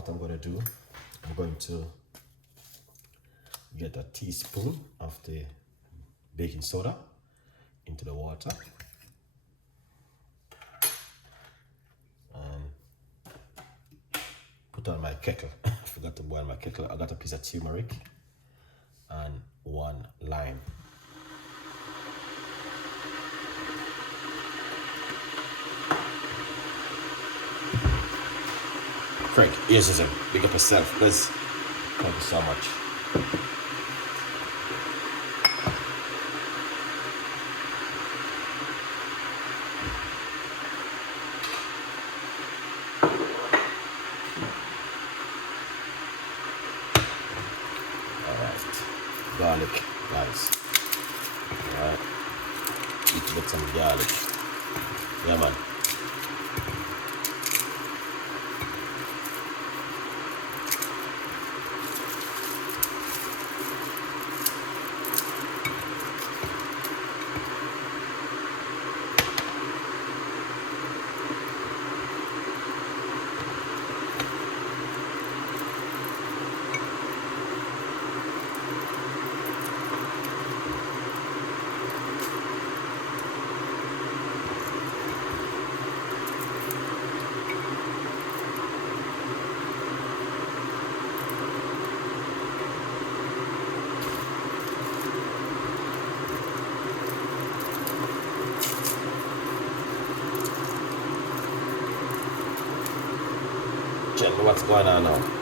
what I'm going to do, I'm going to get a teaspoon of the baking soda into the water. And put on my kettle. I forgot to boil my kettle. I got a piece of turmeric and 1 lime. Frank, here's him. Big up yourself, please. Thank you so much. Alright. Garlic, guys. Alright. Eat with some garlic. Yeah, man. Check what's going on now.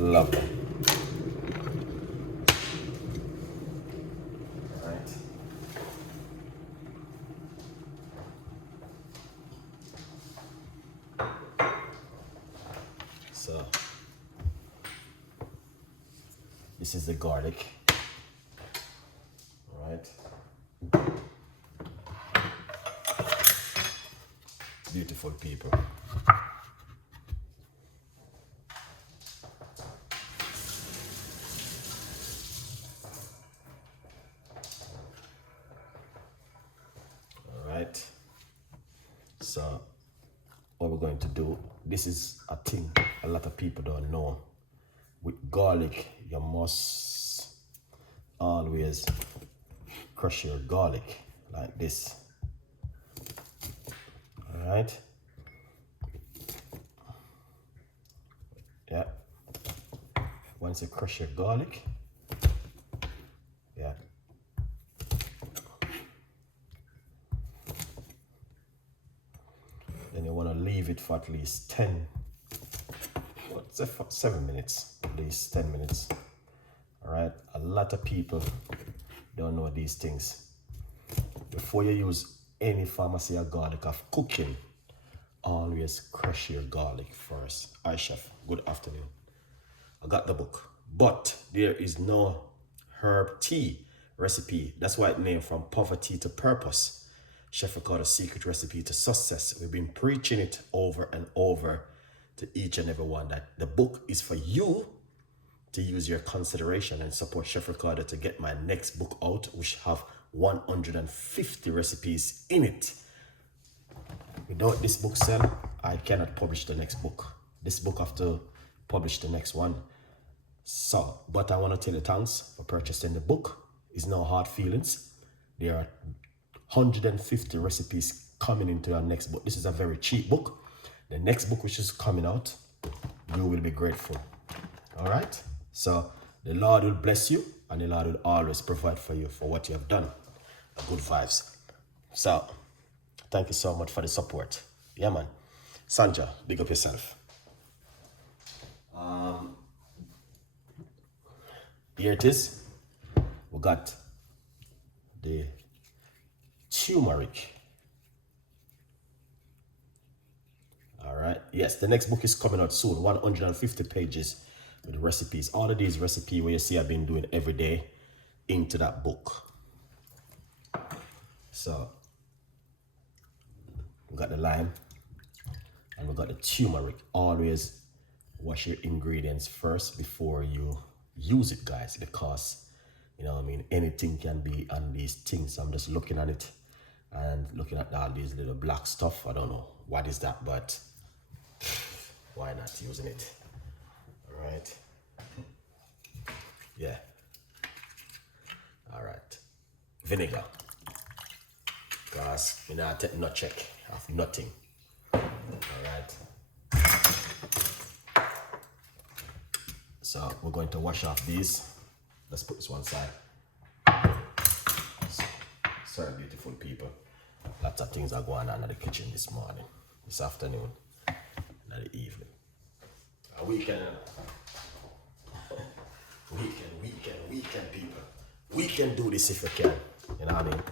Lovely. All right. So this is the garlic. All right. Beautiful people. So what we're going to do, this is a thing a lot of people don't know. With garlic, you must always crush your garlic like this. All right. Yeah. Once you crush your garlic, yeah. Then you want to leave it for at least 10, what's that, for 7 minutes, at least 10 minutes. All right. A lot of people don't know these things. Before you use any pharmacy or garlic of cooking, always crush your garlic first. Hi, chef. Good afternoon. I got the book, but there is no herb tea recipe. That's why it named From Poverty to Purpose. Chef Ricardo's secret recipe to success. We've been preaching it over and over to each and every one that the book is for you to use your consideration and support Chef Ricardo to get my next book out, which have 150 recipes in it. Without this book sell, I cannot publish the next book. This book have to publish the next one. So, but I want to tell you thanks for purchasing the book. is no hard feelings. There are 150 recipes coming into our next book. This is a very cheap book. The next book which is coming out, you will be grateful. All right? So the Lord will bless you, and the Lord will always provide for you for what you have done. Good vibes. So thank you so much for the support. Yeah, man. Sanja, big up yourself. Here it is. We got the turmeric. All right. Yes, the next book is coming out soon. 150 pages with recipes. All of these recipes where you see I've been doing every day into that book. So we got the lime and we got the turmeric. Always wash your ingredients first before you use it, guys, because you know what I mean, anything can be on these things. I'm just looking at it and looking at all these little black stuff. I don't know what is that, but why not using it? All right. Yeah. All right. Vinegar. Because you know, take no check of nothing. All right. So we're going to wash off these. Let's put this one side. Sorry, beautiful people. Lots of things are going on in the kitchen this morning, this afternoon, and the evening. A weekend. Weekend, people. We can do this if we can. You know what I mean?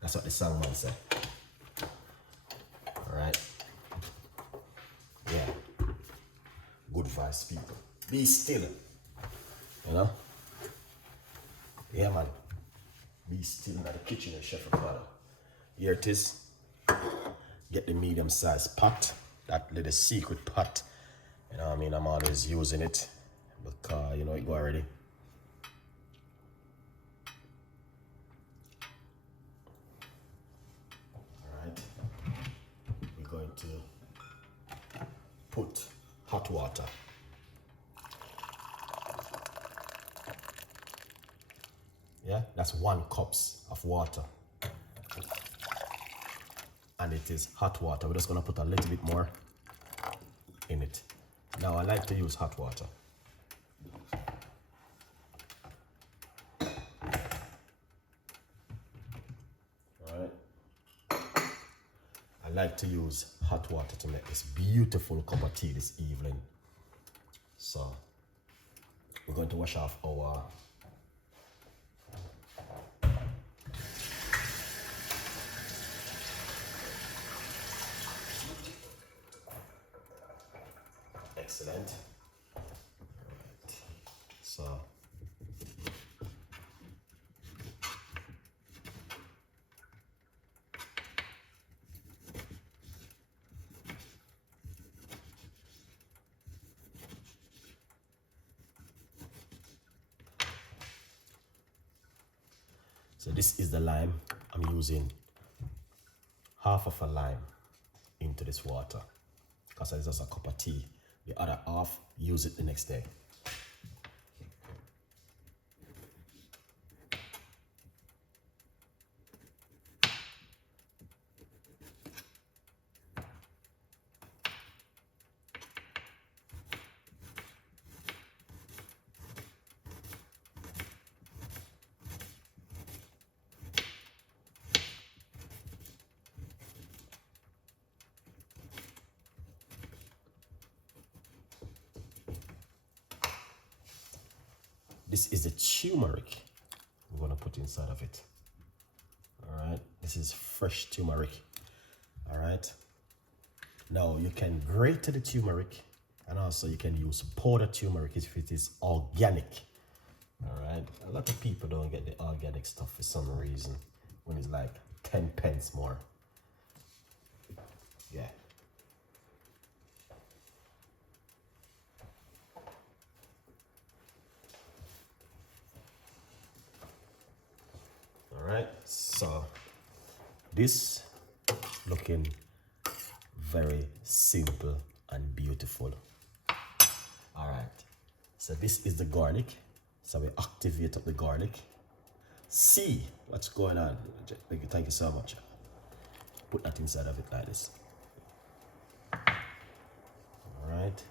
That's what the songman said. Alright? Yeah. Good vibes, people. Be still. You know? Yeah, man. Be still in the kitchen of Chef Ricardo. Here it is. Get the medium-sized pot. That little secret pot. You know what I mean? I'm always using it because, you know, it go already. Alright. We're going to put hot water. Yeah, that's 1 cup of water. And it is hot water. We're just gonna put a little bit more in it. Now I like to use hot water. Alright. I like to use hot water to make this beautiful cup of tea this evening. So we're going to wash off our excellent. Right. So this is the lime. I'm using half of a lime into this water because it's just a cup of tea. The other half, use it the next day. This is the turmeric we're going to put inside of it. All right, this is fresh turmeric. All right, now you can grate the turmeric, and also you can use powdered turmeric if it is organic. All right, a lot of people don't get the organic stuff for some reason when it's like 10 pence more. Yeah. Alright, so this looking very simple and beautiful. Alright, so this is the garlic. So we activate up the garlic. see what's going on. Thank you so much. Put that inside of it like this. All right,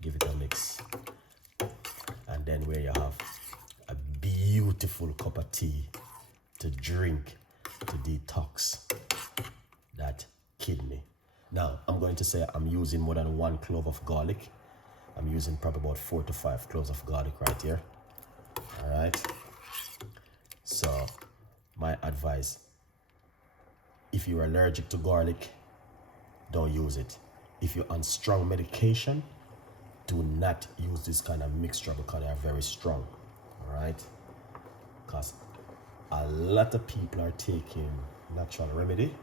give it a mix, and then where you have a beautiful cup of tea to drink to detox that kidney. Now I'm going to say I'm using more than 1 clove of garlic. I'm using probably about 4 to 5 cloves of garlic right here. All right, so my advice, if you're allergic to garlic, don't use it. If you're on strong medication, do not use this kind of mixture because they are very strong. All right, because a lot of people are taking natural remedy.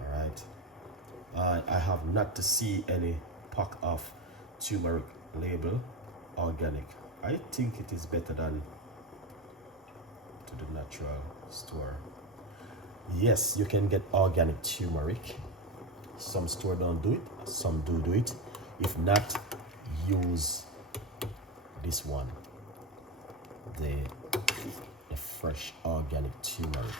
All right, I have not to see any pack of turmeric label organic. I think it is better than to the natural store. Yes, you can get organic turmeric. Some store don't do it, some do it. If not, use this one, the fresh organic turmeric.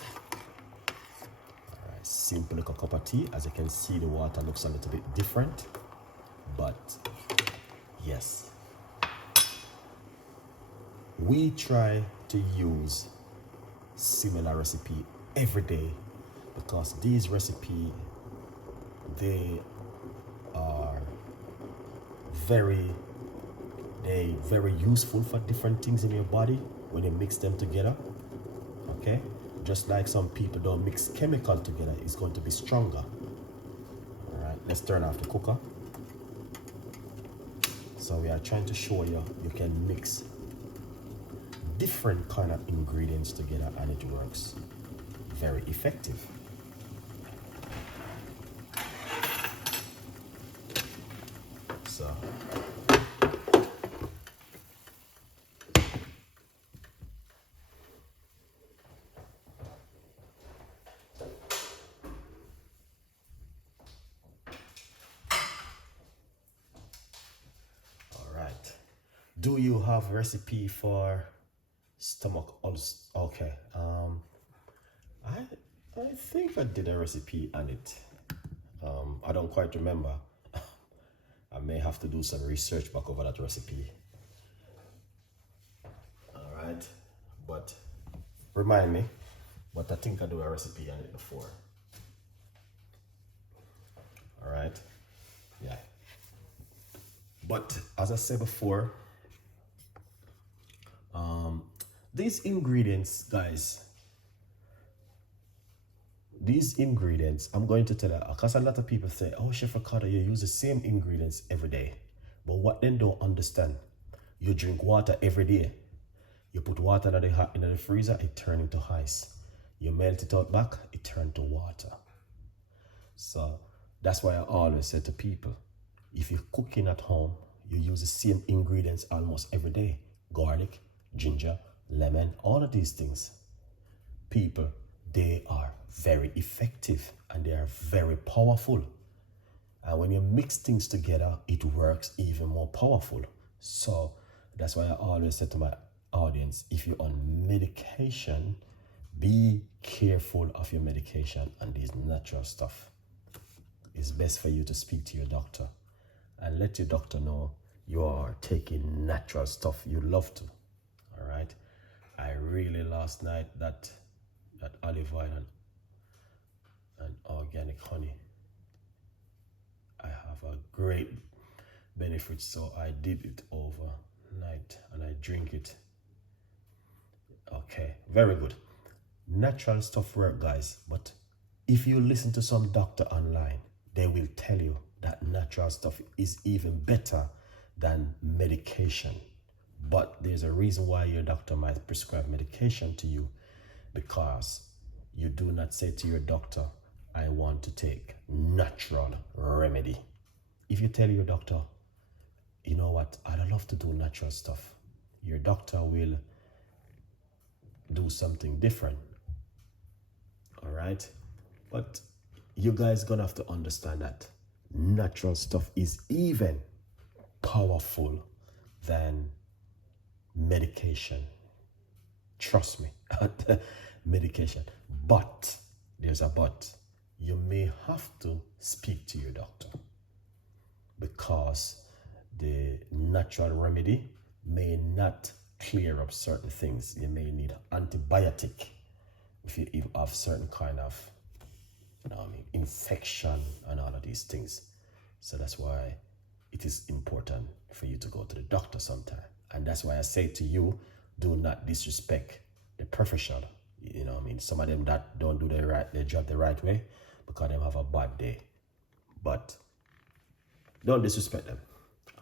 All right, simple little cup of tea. As you can see, the water looks a little bit different, but yes, we try to use similar recipe every day because these recipes, they are very useful for different things in your body when you mix them together. Okay, just like some people don't mix chemical together, it's going to be stronger. All right, let's turn off the cooker. So we are trying to show you can mix different kind of ingredients together and it works very effective. So all right, do you have recipe for stomach ulcer? Okay, I think I did a recipe on it. I don't quite remember. I may have to do some research back over that recipe. All right, but remind me. But I think I do a recipe on it before. All right, yeah. But as I said before, these ingredients, guys, I'm going to tell you, because a lot of people say, oh, Chef Ricardo, you use the same ingredients every day. But what they don't understand, you drink water every day. You put water in the freezer, it turns into ice. You melt it out back, it turns to water. So that's why I always say to people, if you're cooking at home, you use the same ingredients almost every day. Garlic, ginger, lemon, all of these things. People, they are very effective and they are very powerful. And when you mix things together, it works even more powerful. So that's why I always say to my audience, if you're on medication, be careful of your medication and these natural stuff. It's best for you to speak to your doctor and let your doctor know you are taking natural stuff you love to. All right. I really last night that olive oil and organic honey, I have a great benefit, so I did it overnight and I drink it. Okay, very good. Natural stuff work, guys, but if you listen to some doctor online, they will tell you that natural stuff is even better than medication. But there's a reason why your doctor might prescribe medication to you, because you do not say to your doctor, I want to take natural remedy. If you tell your doctor, you know what, I'd love to do natural stuff, your doctor will do something different. All right? But you guys gonna have to understand that natural stuff is even powerful than medication. Trust me, medication. But, there's a but, you may have to speak to your doctor because the natural remedy may not clear up certain things. You may need antibiotic if you have certain kind of infection and all of these things. So that's why it is important for you to go to the doctor sometime. And that's why I say to you, do not disrespect the professional. Some of them that don't do their job the right way because they have a bad day. But don't disrespect them.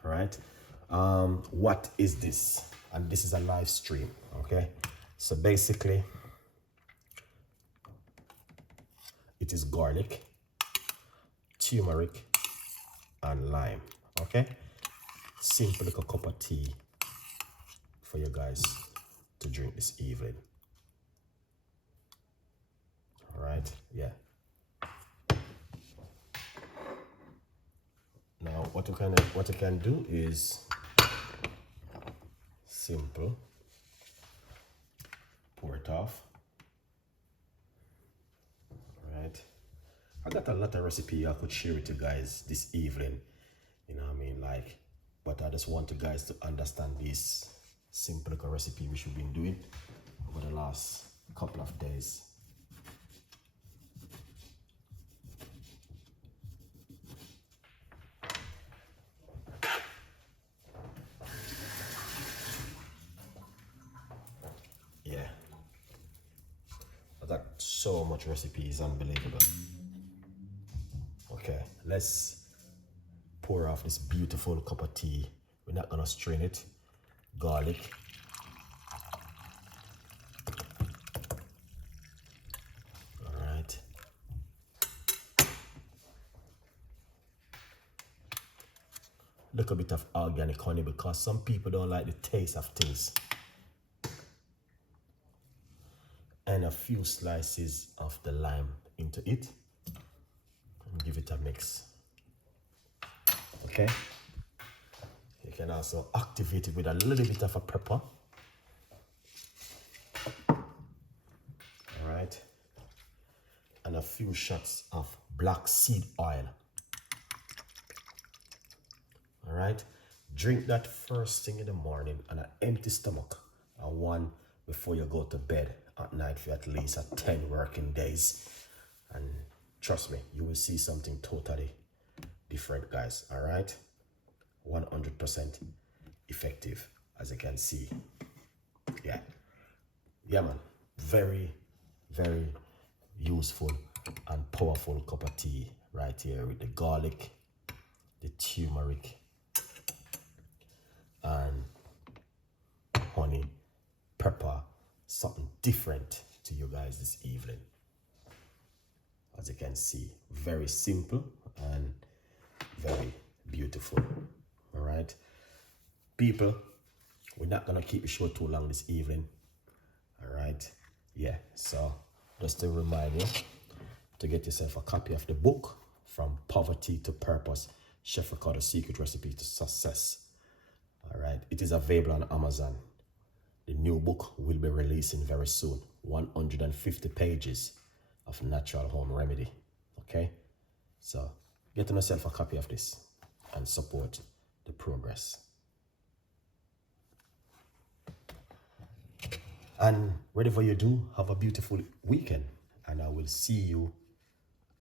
All right. What is this? And this is a live stream. Okay. So basically, it is garlic, turmeric, and lime. Okay. Simple like a cup of tea for you guys to drink this evening. All right. Yeah. Now, what you can do is simple. Pour it off. All right. I got a lot of recipe I could share with you guys this evening. But I just want you guys to understand this simple recipe which we've been doing over the last couple of days. Yeah, I got so much recipes, unbelievable. Okay, let's pour off this beautiful cup of tea. We're not gonna strain it. Garlic. All right. Little bit of organic honey because some people don't like the taste of things. And a few slices of the lime into it. And give it a mix. Okay. You can also activate it with a little bit of a pepper. All right. And a few shots of black seed oil. All right. Drink that first thing in the morning on an empty stomach, and one before you go to bed at night for at least 10 working days. And trust me, you will see something totally different, guys. All right. 100% effective, as you can see. Yeah, man, very, very useful and powerful cup of tea right here with the garlic, the turmeric, and honey, pepper, something different to you guys this evening. As you can see, very simple and very beautiful. All right, people, we're not gonna keep the show too long this evening. All right, yeah, so just to remind you to get yourself a copy of the book, From Poverty to Purpose, Chef Ricardo's Secret Recipe to Success. All right, it is available on Amazon. The new book will be releasing very soon. 150 pages of natural home remedy. Okay, so get yourself a copy of this and support the progress. And whatever you do, have a beautiful weekend, and I will see you